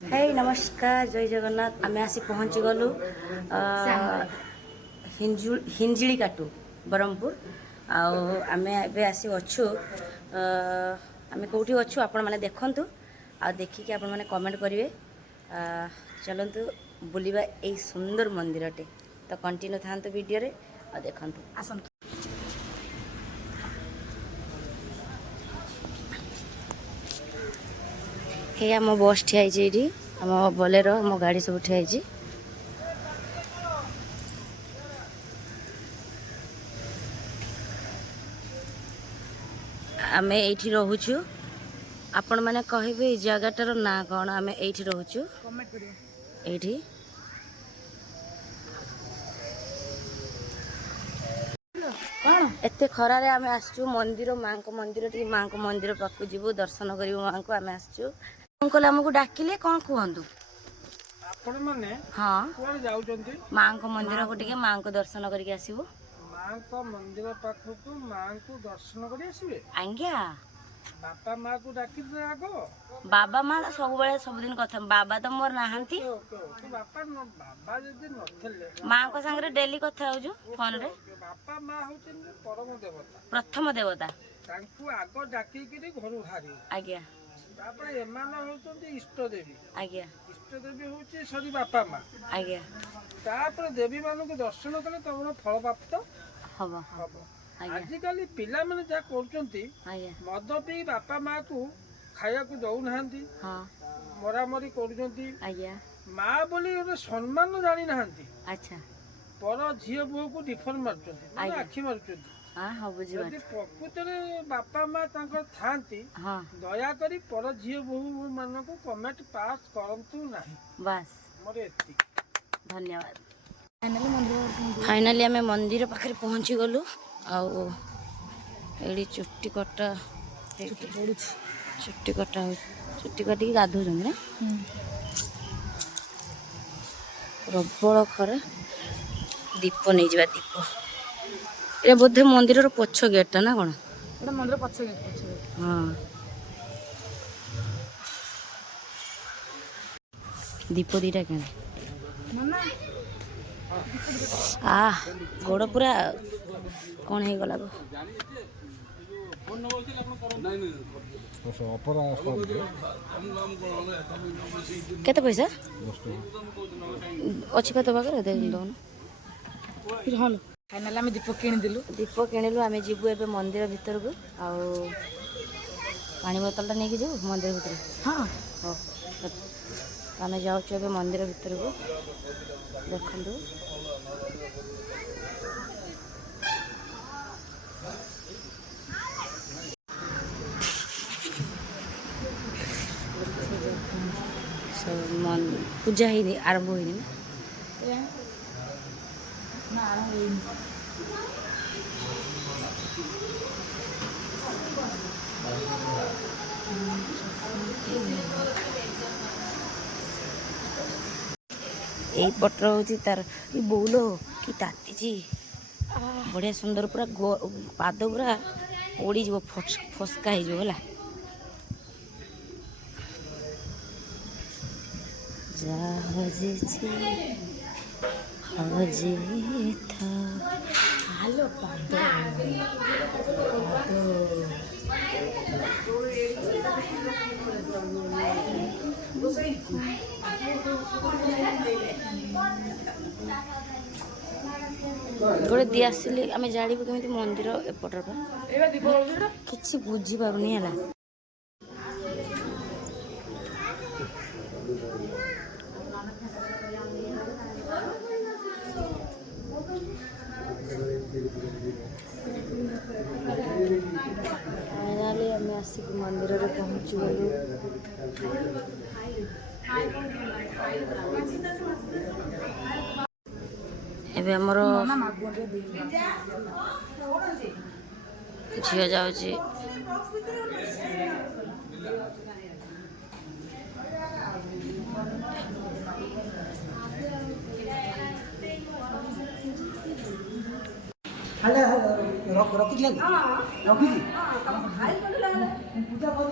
हे नमस्कार जय जगन्नाथ आम आसी पहुँची गलु हिंजिली काटू ब्रह्मपुर आमे एबे आसी अच्छु आमे कोठी अच्छु आपण माने देखंतु आ देखिके आपण माने कमेंट करिवे चलंतु बुलिबा ए सुंदर मंदिरटे तो कंटिन्यू थांतु वीडियो रे आ देखंतु आसंतु हे आम बस ठियाई आम बोलेरो आम गाड़ी सब ठियाई आम ये रोचु आपण मैंने कहे जगटार ना कौन आम ये रोचु ये एते खरारे आम आसचु मंदिर माँ को मंदिर टी माँ को मंदिर पाक जीवु दर्शन करू माँ को आम आसचु अंकल आमको डाकिले कौन कहतु हाँ माँ को मंदिर को टिके माँ को दर्शन करके आसबु माँ को मंदिर पाखक माँ को दर्शन कर आसबे आज्ञा बापा माँ को डाकी दे आगो बाबा माँ सब बेले सब दिन कथा बाबा तो मोर नहांती बापा बाबा जदि नथले माँ को संगे डेली कथा होजु फोन रे बापा माँ होचन परम देवता प्रथम देवता तांकु आगो डाकी किरी घरु हारी आज्ञा तापर एमान होचन इष्ट देवी आज्ञा इष्ट देवी होची सरी बापा माँ आज्ञा तापर देवी मानु को दर्शन कले तमरो फल प्राप्त हबो हबो आजिकाली पिला माने जा करचंती मद पी बापा माँ को खाया को दउ नहांती मरा मरी करचंती माँ बोली ओरे सम्मान जानी नहांती अच्छा पर झियो बुह को डिफर मारचंती माने आखि मारचंती हां हो बुझी बात प्रकृत रे बापा माँ तांकर थांती दया करी पर झियो बुह मान को कमेंट पास करंतु नाही बस मोरे एति धन्यवाद फाइनाली आम मंदिर पाखे पहुँची गलु आड़ी चुट्टी कटा चुट्टी कटा हो चुट्टी काटिक गाधौं ना प्रबल खरा दीप नहीं जा दीप ये बोधे मंदिर पछ गेटा ना कौन मंदिर पछ गेट हाँ दीप दीटा क्या गोड़ पूरा कौन है गला गो केते पैसा अच्छी बात पाखे दे दौन फाइनाल आम दीप किणिदेलु दीप किणिलु आम जीवु ए मंदिर भीतर को पानी बोतल नहीं कि जाऊ मंदिर भीतर हाँ हो आम जाऊँ मंदिर भीतर को देखु पूजा ही आरंभ होनी ना आरंभ होनी यही पटर हूँ तार बोलो कि ताती बढ़िया सुंदर पूरा पाद पूरा ओडी फसका है हेलो पाद गोटे दी आसिले आम जानू केमी मंदिर एपटर कि बुझी पारुनी है फाइनाली आम आसिक मंदिर में पहुँची गलु एबे हमर झियो जाउची हेलो रखी रखी पूजा कर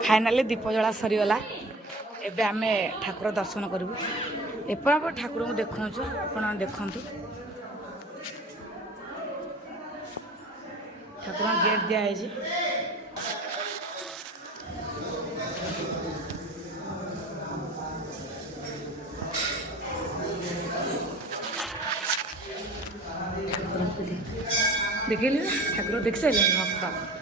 फाइनाली दीप जला सरीगला एबे आमे ठाकुर दर्शन करूँ एपर ठाकुर को देखु आप देखु ठाकुर गेट दिखाई देखिए ठाकुर देख सारे भक्त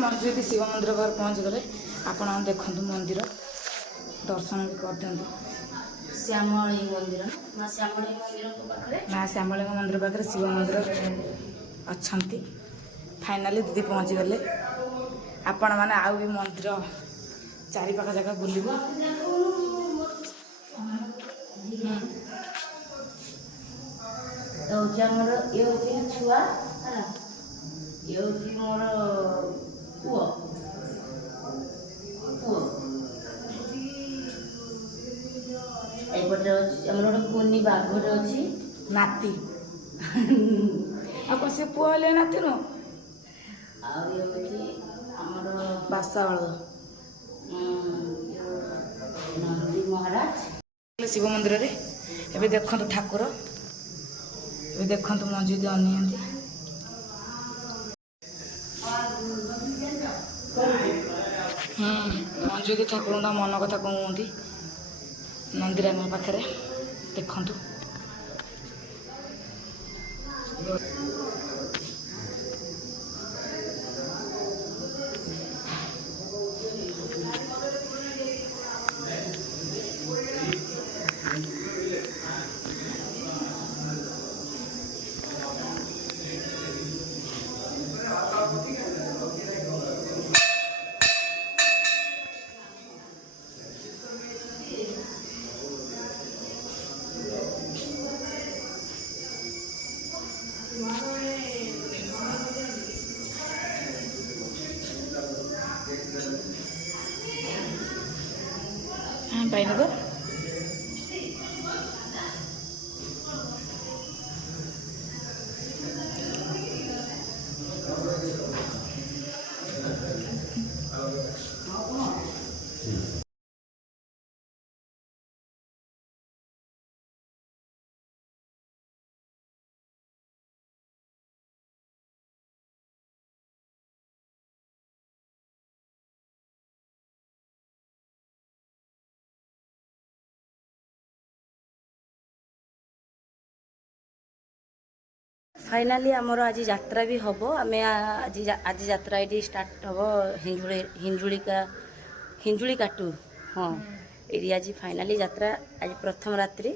मंदिर शिव मंदिर पाखे पहुँच गले आपण देखु मंदिर दर्शन भी कर दिखाँ श्यामली मंदिर माँ श्यामली मंदिर पाखे माँ श्यामली मंदिर पाखे शिव मंदिर अच्छा फाइनाली दीदी पहुँची गले आपण मैंने आउ भी मंदिर चारि पाख जगह बुलू ये हूँ छुआ है ये हूँ मोर पुओ पुओ एपटे आमर गोटे कुनी बाघटे अच्छी नाती आ से पुआ हेले नाती नु आमर बासा नंदी महाराज शिव मंदिर रे एबे देखंतु ठाकुर एबे देखंतु मंजू दी अनियंती मंजू दी ठाकुर मन कथा कहते मंदिर पाखे देखंतु पाइन तो फाइनाली आमर आज यात्रा भी हम आम आज यात्रा ये स्टार्ट हम हिंजुली काटू हाँ ये आज फाइनाली यात्रा आज प्रथम रात्रि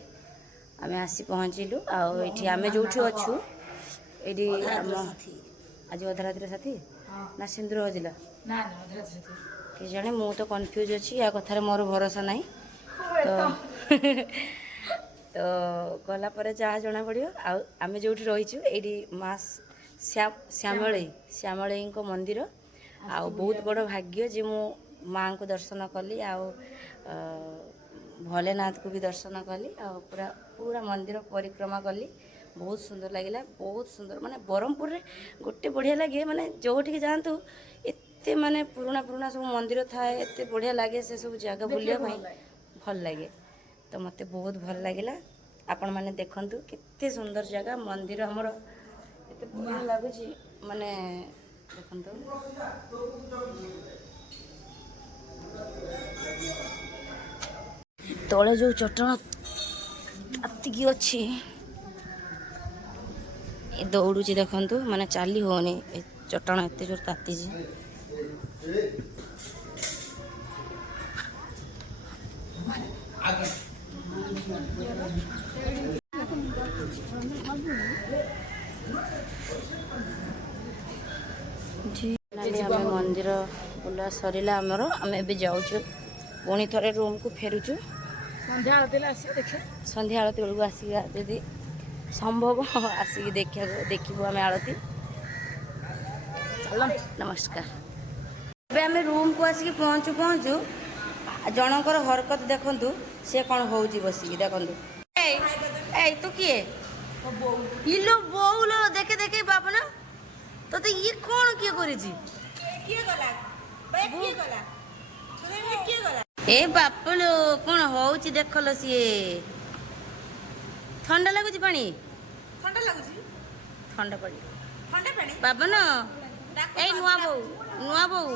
आम आसी पहुँचलु आम जो अच्छु ये आज अधरात्रि साथी ना सिंदूर हजिला कि जाने मु तो कन्फ्यूज अच्छी या कथार मोर भरोसा ना तो तो गला पर जहाँ जना पड़ो आम जो रहीचु ये माँ श्यामली मंदिर आ बहुत बड़ भाग्य जे मु माँ को दर्शन कली आ भोलेनाथ को भी दर्शन कली आ पूरा पूरा मंदिर परिक्रमा कली बहुत सुंदर लगे बहुत सुंदर माने ब्रह्मपुर रे गोटे बढ़िया लगे माने जो जातु एते माने पुराना पुराना सब मंदिर थाए एते बढ़िया लगे से सब जगह बुलिया भल लगे तो मत बहुत भल लगे आपण मैंने देखंतु केते सुंदर जगह मंदिर हमर एते बढ़िया लगुच माने देखंतु तले जो चट्टान तातिकी अच्छी दौड़ुची देखंतु माने चाली होनी चट्टान एते जोर ताती ବୁଲା ସରିଲା ଆମର। ଆମେ ଏବେ ଯାଉଛୁ ପୁଣି ଥରେ ରୁମ୍କୁ ଫେରୁଛୁ। ସନ୍ଧ୍ୟା ଆଳତି ଆସିବେ ଦେଖିବା। ସନ୍ଧ୍ୟା ଆଳତି ବେଳକୁ ଆସିକି ଯଦି ସମ୍ଭବ ଆସିକି ଦେଖିବୁ ଆମେ ଆଳତି। ଚାଲ ନମସ୍କାର। ଏବେ ଆମେ ରୁମ୍କୁ ଆସିକି ପହଞ୍ଚୁ ଜଣଙ୍କର ହରକତ ଦେଖନ୍ତୁ, ସେ କ'ଣ ହେଉଛି ବସିକି ଦେଖନ୍ତୁ। ଏଇ ତୁ କିଏ? ଇଲୋ ବୋଉଲୋ, ଦେଖେ ଦେଖେ ବାପନା ତତେ ଇଏ କ'ଣ କିଏ କରିଛି? ଏ ବାପଲୋ କ'ଣ ହଉଛି ଦେଖଲ। ସିଏ ଥଣ୍ଡା ଲାଗୁଛି ପାଣି, ଥଣ୍ଡା ପାଣି ବାପନ। ଏଇ ନୂଆ ବୋଉ